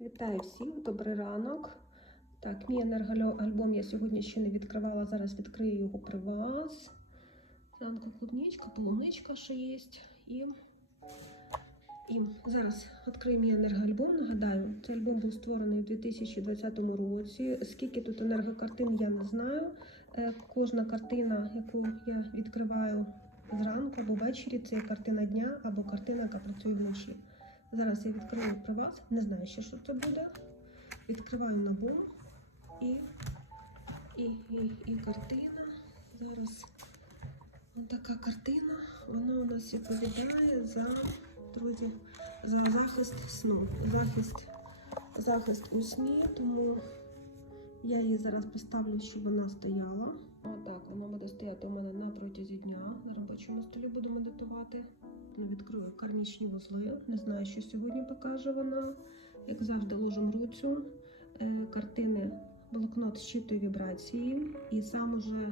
Вітаю всіх, добрий ранок. Так, мій енергоальбом я сьогодні ще не відкривала, зараз відкрию його при вас. Зранку клубничка, полуничка ще є. І, і зараз відкрию мій енергоальбом. Нагадаю, цей альбом був створений у 2020 році. Скільки тут енергокартин, я не знаю. Е, Кожна картина, яку я відкриваю зранку або ввечері, це картина дня або картина, яка працює вночі. Зараз я відкрию при вас. Не знаю ще, що це буде. Відкриваю набор і, і, і, і картина. Зараз така картина. Вона у нас відповідає за, друзі, за захист сну. Захист, захист у сні, тому я її зараз поставлю, щоб вона стояла. Вона буде стояти у мене на протязі дня. На робочому столі буду медитувати. Відкрию кармічні вузли. Не знаю, що сьогодні покаже вона. Як завжди, ложимо руцю, е, картини, блокнот щитує вібрації і сам уже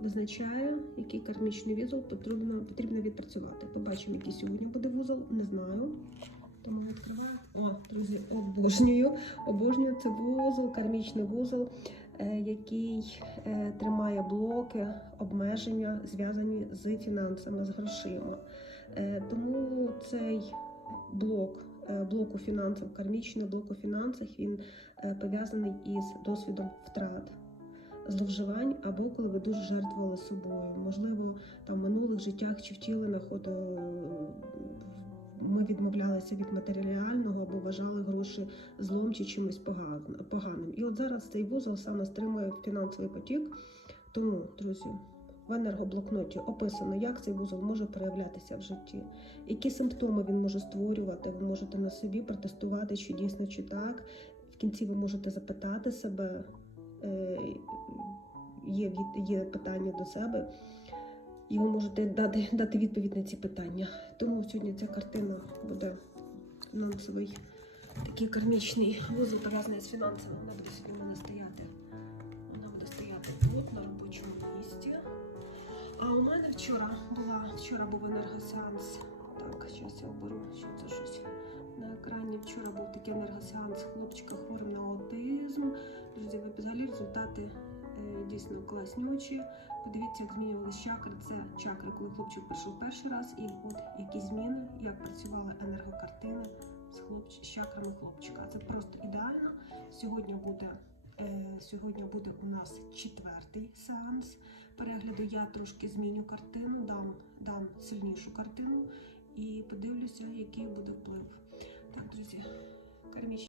визначає, який кармічний вузол потрібно, потрібно відпрацювати. Побачимо, який сьогодні буде вузол, не знаю. Тому відкриваю. О, друзі, обожнюю. Обожнюю це вузол, кармічний вузол, який е, тримає блоки, обмеження, зв'язані з фінансами, з грошима. Е, Тому цей блок, е, блок у фінансах, кармічний блок у фінансах, він е, пов'язаний із досвідом втрат. Зловживань або коли ви дуже жертвували собою. Можливо, там в минулих життях чи втілених от, е, ми відмовлялися від матеріального або вважали гроші злом чи чимось поганим. От зараз цей вузол саме стримує фінансовий потік. Тому, друзі, в енергоблокноті описано, як цей вузол може проявлятися в житті, які симптоми він може створювати. Ви можете на собі протестувати, чи дійсно чи так. В кінці ви можете запитати себе, е, є, є питання до себе, і ви можете дати, дати відповідь на ці питання. Тому сьогодні ця картина буде фінансовий такий кармічний вузол пов'язаний з фінансами. Вона буде сьогодні мене стояти. Вона буде стояти тут, на робочому місці. А у мене вчора була вчора був енергосеанс. Так, зараз я оберу, що це щось на екрані. Вчора був такий енергосеанс хлопчика хворим на аутизм. Друзі, взагалі результати е, дійсно класнючі. Подивіться, як змінювалися чакри. Це чакри, коли хлопчик прийшов перший раз, і от які зміни, як працювала енергокартина хлопч... чакрами хлопчика. Це просто ідеально. Сьогодні буде, е, сьогодні буде у нас четвертий сеанс перегляду. Я трошки зміню картину, дам, дам сильнішу картину і подивлюся, який буде вплив. Так, друзі, кармічні.